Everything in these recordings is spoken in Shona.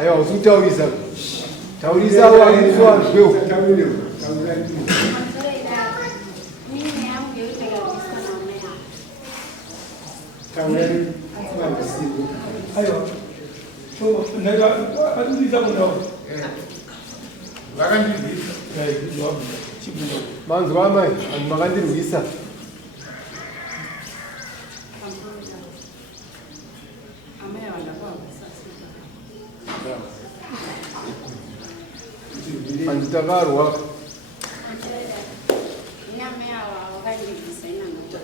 Ayo, usitauriza. Tauriza waizwa zveu. Ayo. So, naga atuliza mundao. Vakandirwisa. Manzi wamai, makandirwisa. Anditakarwa.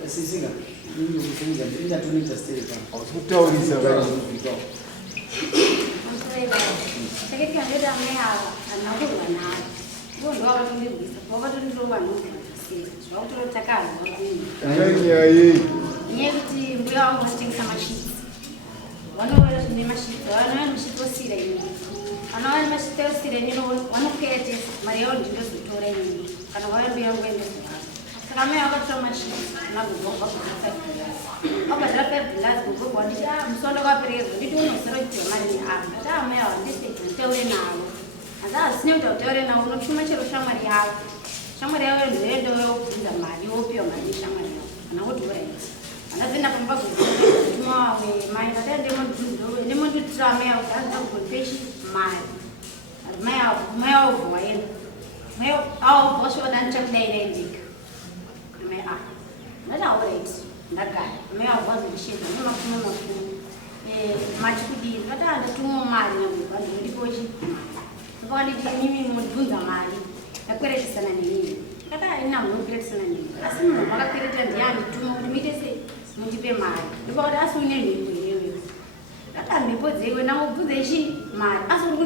Sisinga. Mimi ufunza ndio tunaita stay kama. Usitauriza bali. Seketi anyoda mehawa anakuwa na ngondo abatundirwisa ngoba tundiroba nokusiza zwakutotakaza Nyanyayi. nyekuti mbuya wangu matengesa mashiti vanowera zvine mashiti vanowera mashiti osira ini vanowera mashiti osira ini vanokete mari yavo ndindozotora ini kana vaya mbuya wangu endezokaa saka mai vakatora mashiti nagogogogogasa vabhadhira 5 glass gogogwa nditi musondo kwapererwa nditi unosero kutiva mari neapa taa mai ava ndisetaure navo asi hazisine kuti utaure navo unotuma chero shamwari yavo shamwari yavo ndoendo yokubvunza mari wopiwa mari neshamwari yavo kana kuti uraiti andazenda pamba kutuma wawe mai vataa ndemonditira mai avo daza kugopeshi mari mai avo bvawaenda mai avo bvasvika ndichakudairaindika mai ndati auraiti ndagara mai avo vazondishedza nemafumo machikudiri vataa ndatumwa mari nagovandiondikochi vakanditi mimi mundibvunza mari yakweretisana nenini kataa ina munokweretisana neni asi munhu makakweretera ndiyandituma kuti muite sei mundipe mari ndipakati asi une mhepo iyewe kataa mhepo dzeiwe ndangobvunze chi mari asi uri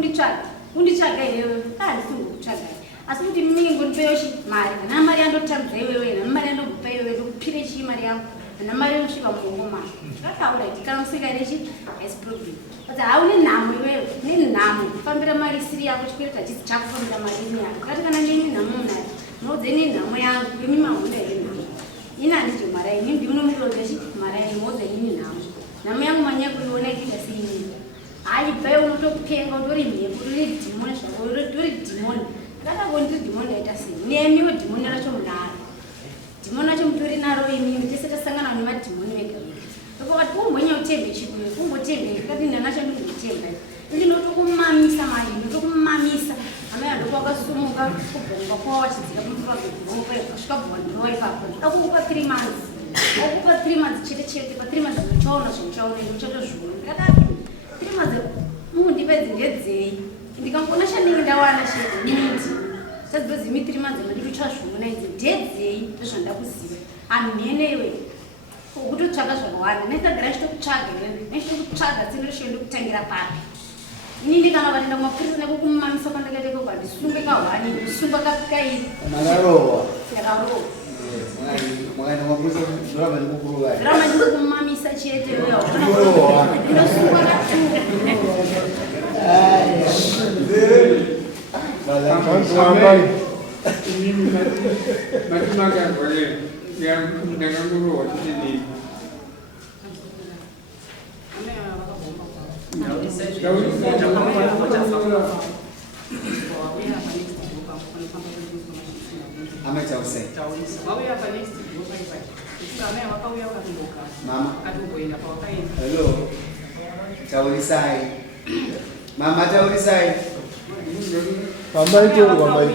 kunditsvaga iyewe handisingokutsagai asi kuti mimi ngondipeyo chi mari kana mari yandotambudza iwewe kana mari yandokupa iwewe ndokupire chi mari yangu kana mari yanosvika muongo mari zvakauraiti kana usingaite chi has problem kuti haune nhamo iwewe nenhamo kufambira mari isiri yako chikwereta chisi chakufambira mari ini yako kati kana ndini nhamo nayo nodze nenhamo yangu imi mahunda yenhamo ini handiti mara ini ndimunomuronza chi mara ini modza ini nhamo yangu manyaya kuionekita seini haibvayo unotokupenga utori mhepo tori dhimoni zvako tori dhimoni ndakangoni ndiri dhimoni ndaita sei nemiwo dhimoni racho munaro dhimoni racho mutori naro imimi tese tasangana nemadhimoni vega vega pakati kumbonya utembe chikuyo kumbotembe kadini nacho ndingotemba ndinotokumamisa mari ndotokumamisa amai andoko akasumuka kubhonga kwawachidzika pamupagobhonga kasvika bhonga ndinowa ipapo akukupa 3 months akukupa 3 months chete chete pa 3 months uchaona zvauchaona uchatozviona ndakati 3 months mundipedzi ngedzei ndikamboona chandinge ndawana chete nindi sadzibozimi 3 months mandiri uchazviona idzi ndedzei ndozvandakuziva amhenewe ukutotsvaga zvakawanda nesagara chitokutsvaga iwewe nechitokutsvaga tsindorisho ndokutangira papi ini ndikana vatenda kumapurisa nekukumamisa kwandakaite kokwa ndisunge kahwani ndisunga kakai Makarowa. ndakarowa Mwakaenda kumapurisa ndoramba ndikukuruwa. rama ndikukumamisa chete wewe Ndikukuruwa. ndinosunga katunga Manzi wamai. Inini matimagagole ndakangurowa tichidii. Amaita usai. Mama. Hello. Taurisai. Mama taurisai. Wamai tori wamai.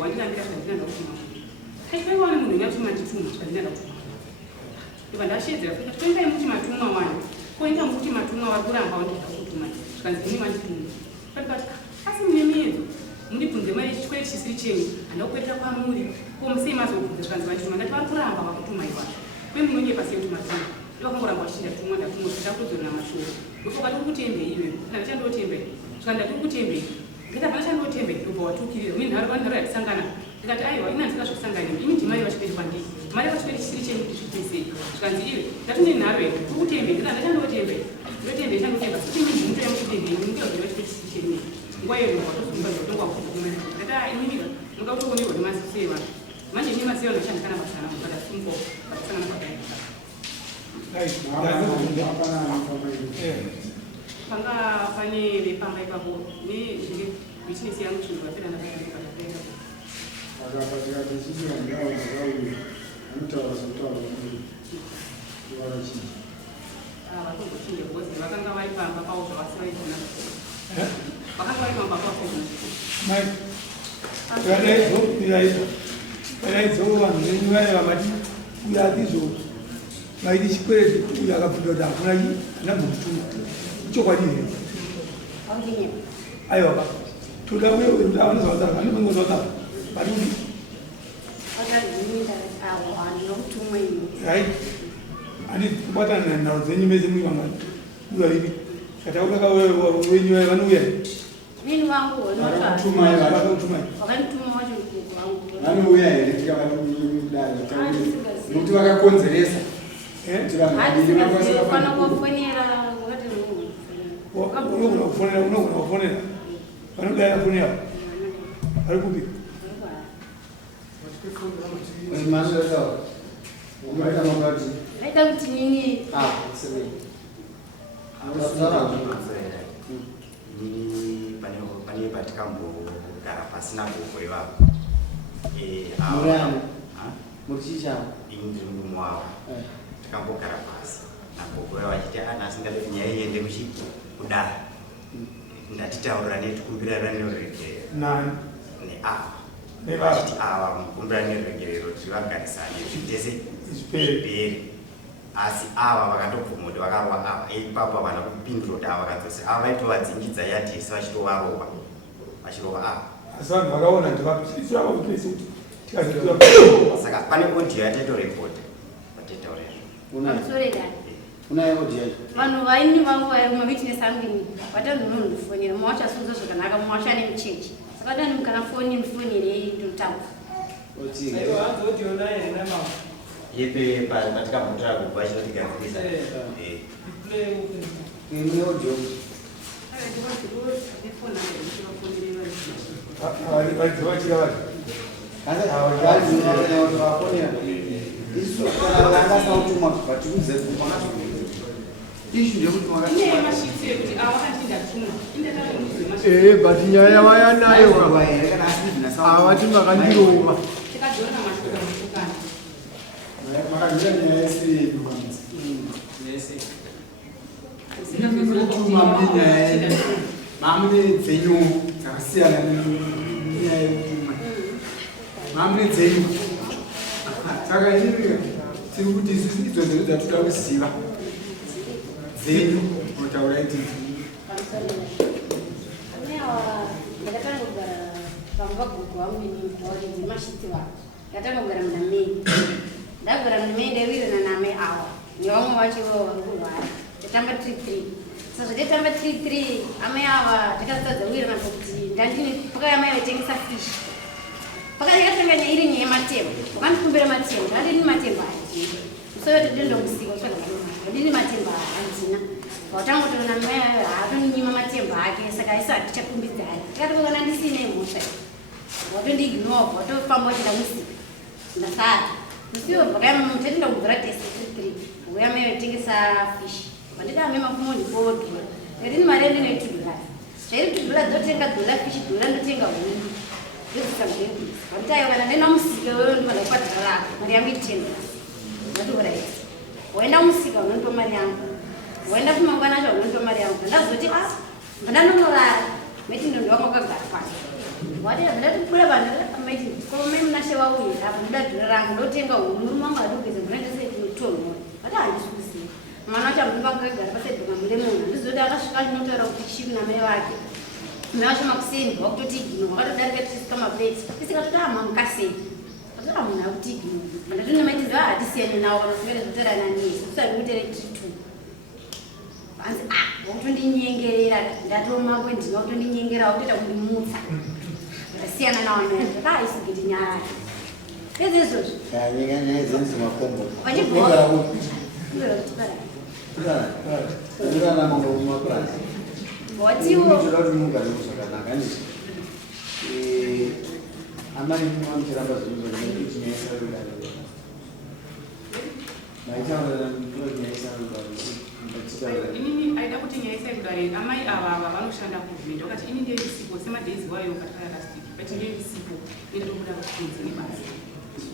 wandinambira zvandinanda kutuma kaiwani munhu nyatuma ndituma zvandinanda kutuma iva ndashedzera kuti toendai muti matumwa wani koenda muti matumwa vari kuramba wandoda kutuma zvikanzi ini mandituma katibati asi mune miedzo mundibvunze mai chikwere chisiri chenyu handa kukwetera kwamuri komusei mazobvunza zvikanzi vandituma ngati vari kuramba vakutuma ivana kwemunonyepa sei kuti matuma ndovakangoramba vachinda tumwa ndatumwa ndakudzorera mashoko ndofoka tiri kutembei iwe ndandichandotembei zvikanda tiri kutembei ndikati chandotembei ndobva watukirira mune nharo yatisangana ndikati aiwa ina ndikazvosangana imi ndimai vachiperi kwandii mari vachiperi chisiri chenyu kuti zvitesei zvikanzi iwe ndatine nharo here tiri kutembei ndikati ndachandotembei ndotembei chandotemba kuti imi ndinoto yamutembei ndingira vachiperi chisiri chenyu nguva iyo watozumba zvatongwa kuuma ndati imika mungautoonirwa nemasiseva manje ine maseva ndoshandikana pasana mukadasungo vatisangana padaika panga pane vepamba ipapo nezviri bizinesi yangu chinhu vapera ndakaika akapatika tichiita ndau dzakauya anotaura zvekutaura kuvara chinji vakongochinja bhozi vakanga vaipamba pavo zvavasivaigona vakanga vaipamba pavo kadaidzovo vanhu venyu vaya vamati uya atizvo maiti chikwereti uyo akabvunza kuti hakuna anambomutuma ichokwadi here aiwa toda uye avanozavatara anomengozavatara vadudi hai ani kubatana nharo dzenyu mese muri vangani uya ivi kataudaka venyu vaya vanouya Mimi wangu vakakutumai wakanituma wacho wangu vanouya here tikavadari nokuti vakakonzeresa kuti vanhu vaviri vanofana kufonera wakati unogona kufonera vanodai fonera vari kupi aita kuti nini nini pane patikambogara pasina gogo ivavo ndiri murume wavo tikambogara pasi nagogo ivavo vachiti nasingada kuti nyaya iende kudara ndatitaurira netikumbirana neruregerero neavachiti ava mukumbirana neruregerero kuti vagarisane zvitese zviperi asi ava vakatobvuma kuti vakarova ava ipapo havana kupindura kuti ava vakadzosera ava vaitovadzingidza yatese vachitovarova vachirova ava asi vanhu vakaona ndivapisirava kuti saka pane audio yataitorekota vatitaurira vanhu vaini vangu vari mavitness angini vatandononofonera mumwe wachasunza zvakanaka mumwe wachane muchechi saka tani mukana foni mufonere ndotamba yepe patikambotara kuti vachinotigadzirisa vaidzovachira vacho but nyaya vayanayo avati makandirova makadzira nyaya yesiredu kutuma mune nyaya yedu mamune dzenyu dzakasiyana nenyaya yekutuma mamune dzenyu saka inini tiri kuti idzo dzedu dzatoda kuziva dzenyu unotaura idzidzi ndakatangogara pamvagogo vangu inini mashiti vangu ndakatangogara muna mei ndagara muna mei ndaiwirana namai ava nevamwe vacho vari kurwara tatamba 3-3 saka zvatatamba 3-3 amai ava takazotadza kuwirana pakuti ndandine pakaya mai vaitengesa fish pakati yakatanga nyaya iri nyaya yematemba wakandikumbira matemba andini matemba andina musoyo todindomusika ndini matemba andina vautangotona mai haatonyima matemba ake saka aisa atichakumbidzani takatokana ndisine mhosva watondiignova watofamba wachida musika ndasara musiwo bvakayamutatenda kubvira tese 3 uya mai vaitengesa fish vandidame mafumo ndipodhura ndini mari yandinoitudhurari zvairi tudhura dzotenga dhola fish dhola ndotenga hundu vanditayo kana ndaenda musika ndivada kubhadhara rako mari yangu itenda ndatouraiti waenda musika unondipa mari yangu waenda kumangwana acho unondipa mari yangu ndazoti ndanonorara meti ndondo wangu wakagara pasi wati ndati kule vanhu maiti kome mnashe wauye apa ndadhira rangu ndotenga murume wangu adogeza murandese kutonwa ati handisikuziva mwana wacho amuvimba ngagara pasedhoka mulemona ndizoti akasvika zvinotaura kuti chivi namai vake mai vacho makuseni wakutoti igino wakatodarika tisvika mapeti isikatotama mukasei atora munhu akuti igino ndatone maitiziva hatisiyane nawo kana kusvere zvotorana nesi kusari kutere titu hanzi wakutondinyengerera ndatomangwe ndina wakutondinyengerera wakutoita kundimutsa ndasiyana nawo naye zvakaaisugiti nyaya pese izvozvo nyaya dzenzemakombo urarama mumapurasi watiwotoda kuti mugare zvakanaka ndizvo amai muchiramba zvinhu zvekuti nyaya isarurare maitaurira nyaya isarurare inini aida kuti nyaya isarurare amai ava vanoshanda kuzvinda wakati ini ndevisipo semadhezi wayo katarastiki but ndevisipo ndotobuda kukunzi nebasa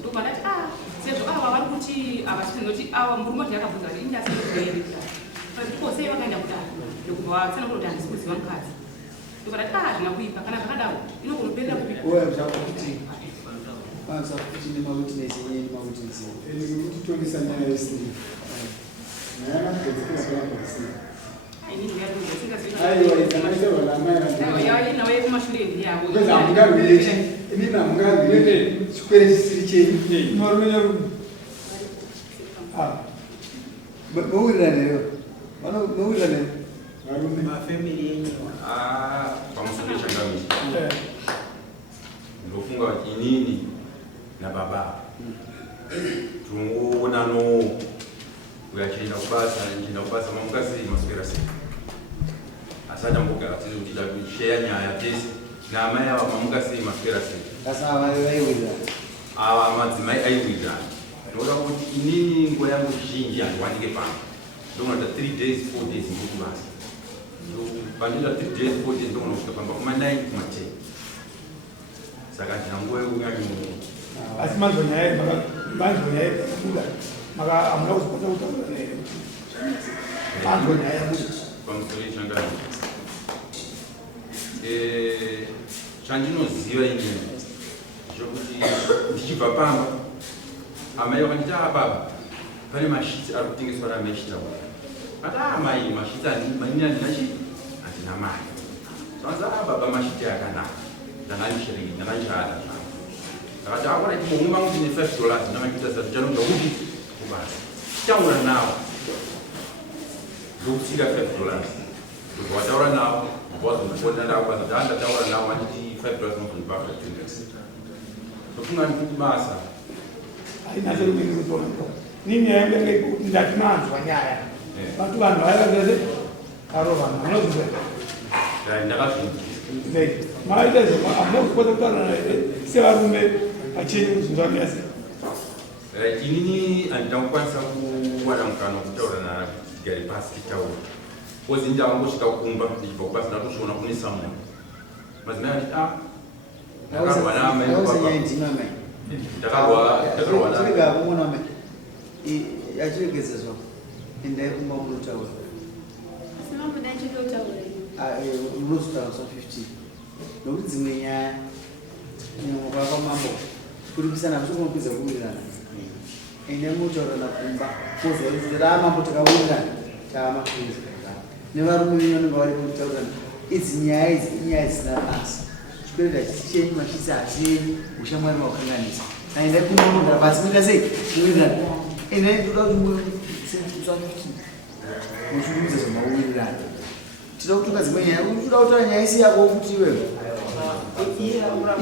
ndobandati sezvo ava vari kuti avatinoti ava murume kuti yakabvunza kuti indasinokuairira ndipo sei vakaenda kudaro ndokubva vatsana kuti handisi kuziva mukadzi ndobandati zvina kuipa kana zvakadaro inogonoperera kuti kwanza kuti nemawitness yenye mawitness kutongesa nyaya yesiri nyaya dzekuzwa kwakasi aiwa ikanaiserwa namai nawe kumashure ndiyavo inini hamungarwirete chikwere chisiri chenyu marume nerume mauwirirane mauwirirane varume mafamily yenyu pamusoro changamishi ndofunga kuti inini nababa tungoonano uyachienda kubasa mamukasi maswera sei asi atambogara tiri kuti takusheya nyaya tese naamai ava mamukasi maswera sei ava madzimai aiwirirana ndinoda kuti inini nguva yangu zhinji handiwanike pano ndonoita 3 days 4 days ndokubasa pandinoita 3 days 4 days ndogona kusvika pamba kuma9 kuma10 saka ndina nguva yekunyanyi asi manzonyaya yakabuda maka hamuna kuzokwanisa kutaura naye manzonyaya yabuda pamusoro changani chandinoziva inini zvokuti ndichibva pamba amai vakanditi baba pane mashitsi ari kutengeswa rameshitaura ati mai mashitsi manini handina chii handina mari sanza baba mashitsi akanaka ndangandichada zvavo akati akona timoumba kuti ne$5 ndamakuita zati chanoda kuti kubasa taura navo ndokutsika $5 kuti wataura navo wazondifonda ndakubasa ndandataura navo anditi $5 nofundibaka ndofunga ndikuti basa ainatserumini kutona nini yaengenge ndati manzwa nyaya vatu vanhu vaivazese aro vanhu vanoziva ndakazvinzwa maitezvo hamuna kuzokwanisa kutaura naye sevarume pachenyu kuzvinzwamira sei inini handina kukwanisa kuwana mukana wokutaura natigare pasi titaura kozi ndavangosvika kumba ndichibva kubasa ndatozviona kune samuna madzimai anditi ndakarwa naamai ndakarwa yachiregedzezwa endai kumba munotaura asi mamboda nchidotaura munozotaura sa 15 nokuti dzimwe nyaya nyamukava mambo kurikisana kutokunopedza kuwirirana ende munotaurana kumba kozora mambo takawirirana taamapedza nevarume venyu vanenge varipo kutaurana idzi nyaya idzi inyaya dzisina basa chikwere hachisi chenyu machisi hasienyu ushamwari makukanganisa aenda kunoonda basi muita sei muwirirana ende ndoda kuti muchiudza zvamauwirirana tida kutunga dzimwe nyaya uchida kutaura nyaya isi yako kuti iwewe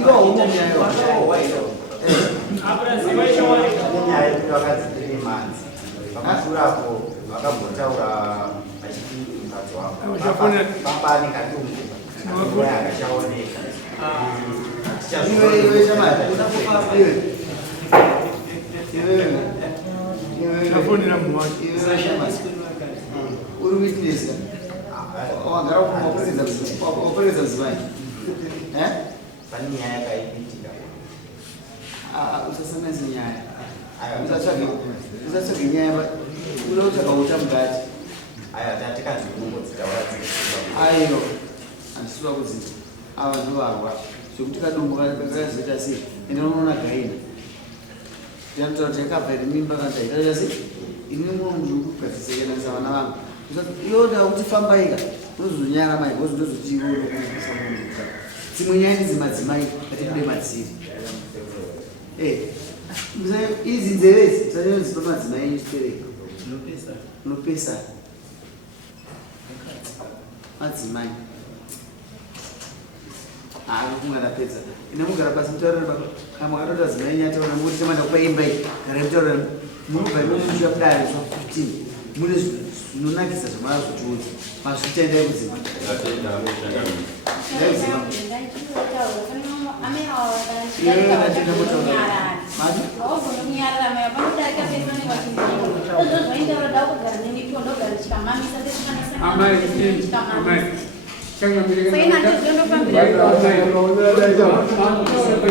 ivahomo nyayo nenyaya yekuti vakadzitire manzi vakasurapo vakabhotaura vachiti mbatso wavo vapane katumbu nguva yakachaoneka afonera munhu wacho uri witness wagara waperedza mzimai pane nyaya yakaipitika usasanganisa nyaya usatsvage nyaya uda kutsvaga uta mukati aya tatekanzi kungodzitaura aiyo handisiva kudzinza ava ndovarwa zvekuti kadumbu kakazoita sei ende unoona gaina ndinotaura kuti yakabva iri mimba kana taita sei ini munhu ndikugadzirisekanisa vana vangu iyoda kuti fambaika unozonyara mai bhozi ndozotiiookuisa munhu dzimwe nyaya idzi madzimai atikude madziri idzi nzeve idzi dzinodzipa madzimai enyu chipereko unopesa madzimai kungandapedza ine mugara pasi mutaurira kamwe akatota zimai enyu ataura mukuti tamanda kupa imba iyi gara mutaurira munobva imomushuya kudare zva 15 mune zvinonakisa zvamazvotiudza mazvitaendai kudzima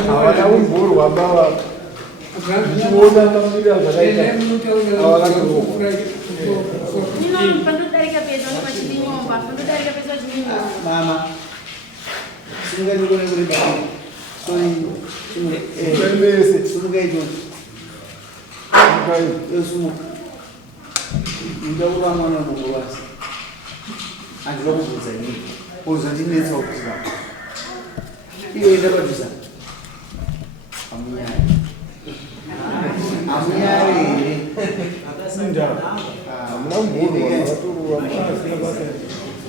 Hawana umvurwa baba ndichiona mamira zvakaita mama singanikone sumuka ndakuva mwana nongowasi andira kubvudza ini uzondinetsa kuziva iwe ndakabvisa amunyari here hamuna umvurwa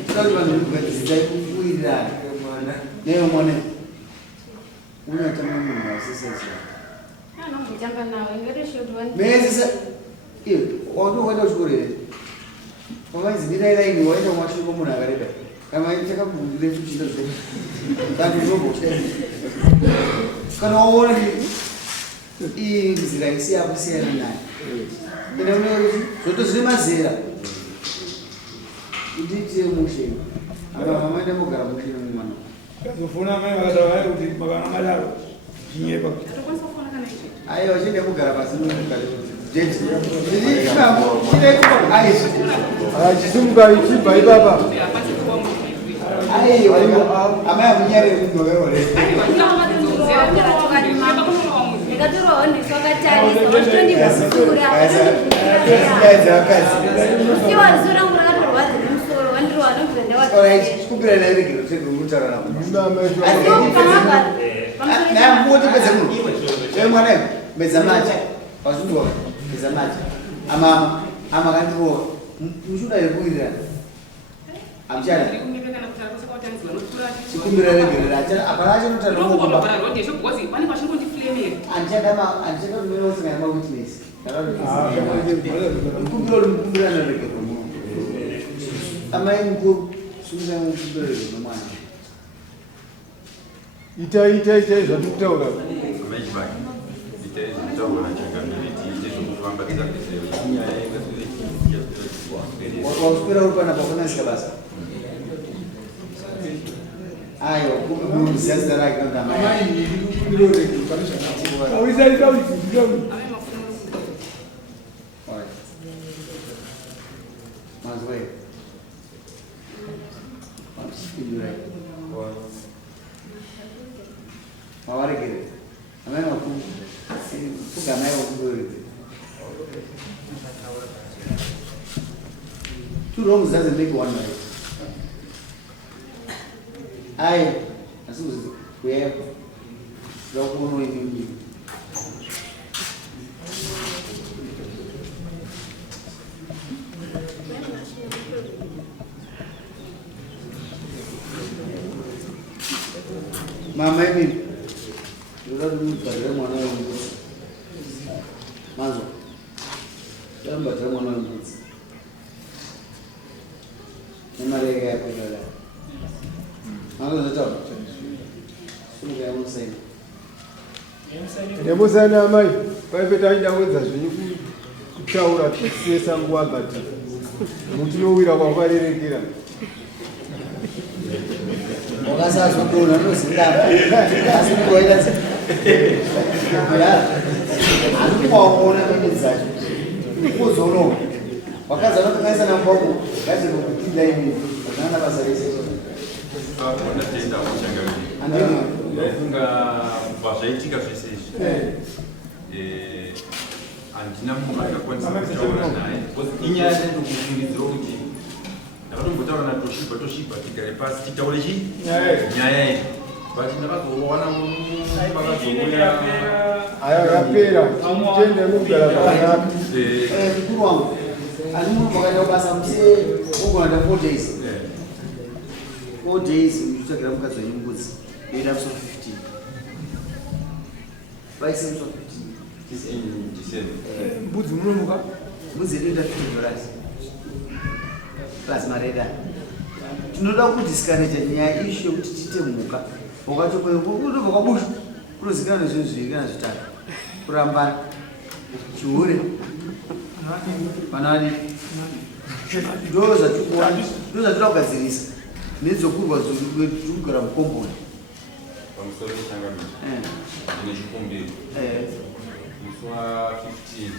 kuti vanhu vagadzisai kuwirirana neyo mone unotama munhu wasisazia mesisa iwe waunokwenda kuchikoro here wakanzi ndirairaini waenda kumashuko munhu akareba kama chakaburefu chito kandi zvoboshai kana waona iyi nzira isi yakusiyana naye ende unokuti zvoto zvine mazera ndiitire musheni akavamaenda mugara musheni mumwana kazofuna mai vakataura kuti makana madaro chinyepa aiwa chiende kugara pasi achisimuka ichibva ipapa aiwa amai amunyare kundoveore kupira nairegero tegomutaura namuoti pedza munhu emwana bedza macha wazunduwa bedza macha amama amakandirowa muchuda yekuwirirana amuchada chikumbira regero racha apana achinotaandichada kumira usingana mawitness mukumbira uri mukumbirana regero amai mukuru sungai mukumbira regero nomwana itai zvatikutaura wakuswera uri pana pakunasika basa aiwa muziya zita rake mazwai mawaregere amai maku fugamai wakudoredze 2 wrongs doesn't make 1 right. I assume we have the one in Mama, I mean, you don't need to them on Mazo. Don't but them on boots. Maria Pilla. How is the job? Nemusana mai paipetaida wedza zvinyu kutaura tisesa nguva gati mutinowira kwakwarerekera wakasazodona nozindaba asi kuwaita andikuwaona mene dzacho kuzorowa wakaza notokaisana mboko ngazirokupinda imi vazana basa rese andino ndaifunga kubva zvaitika zvese izvi handina munhu akakwanisa kutaura naye because inyaya yandokufungidzira kuti ndakatombotaura natoshiba tigare pasi titaure chii nyaya iyi but ndakazowana vakazouya aya yapera tiende mugara zvakanaka. Mukuru wangu ani munhu makaita basa muse ugona 4 days 4 days muchitsvagira mukadzi wenyu mbudzi yoita muso 15 vaise muso 15 mbudzi munomuka mbudzi inoita $50 plus mareda. Tinoda kudiscourage nyaya ishu yokuti tiite mhuka ukatobva kwabushu kunozikana nezvinhu zviviri kana zvitatu kurambana chihure vanani ndo zvatinoda kugadzirisa nedzokurwa kugara mukomboni pamusoro pechangamiro ndine chikumbiro musi wa15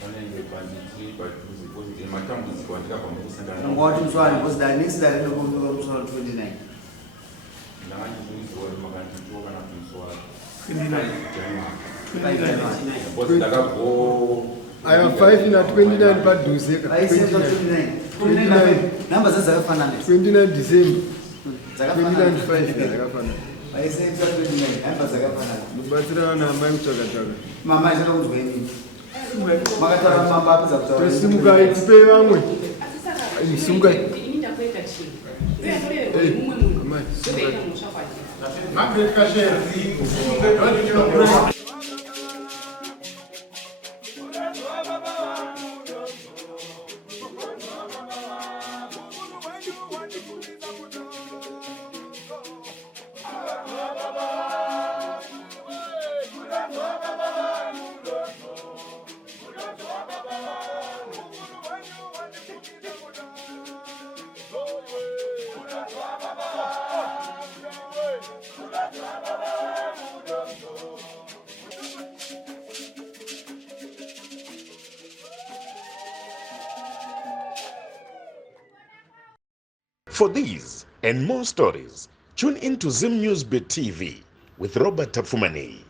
panenge panditiri padhuze kuti matambudziko andikabva mukusangana ngawati musi wani because the next day ndinokumbira musi wa 29 ndanga ndizviziva kuti makanditiwo kana kuti musi wa 29 ndakago aya 5 na 29 padhuze 29 namba dzakafanana 29 December dzakafanana 29 dzakafanana aisenza 29 namba dzakafanana mubatsirana namai kutsvaka mama achada kunzwa inini makataura mamba apedza kutaura tosimukai tipe vamwe simukai For these and more stories, tune in to Zim News Bit TV with Robert Tafumani.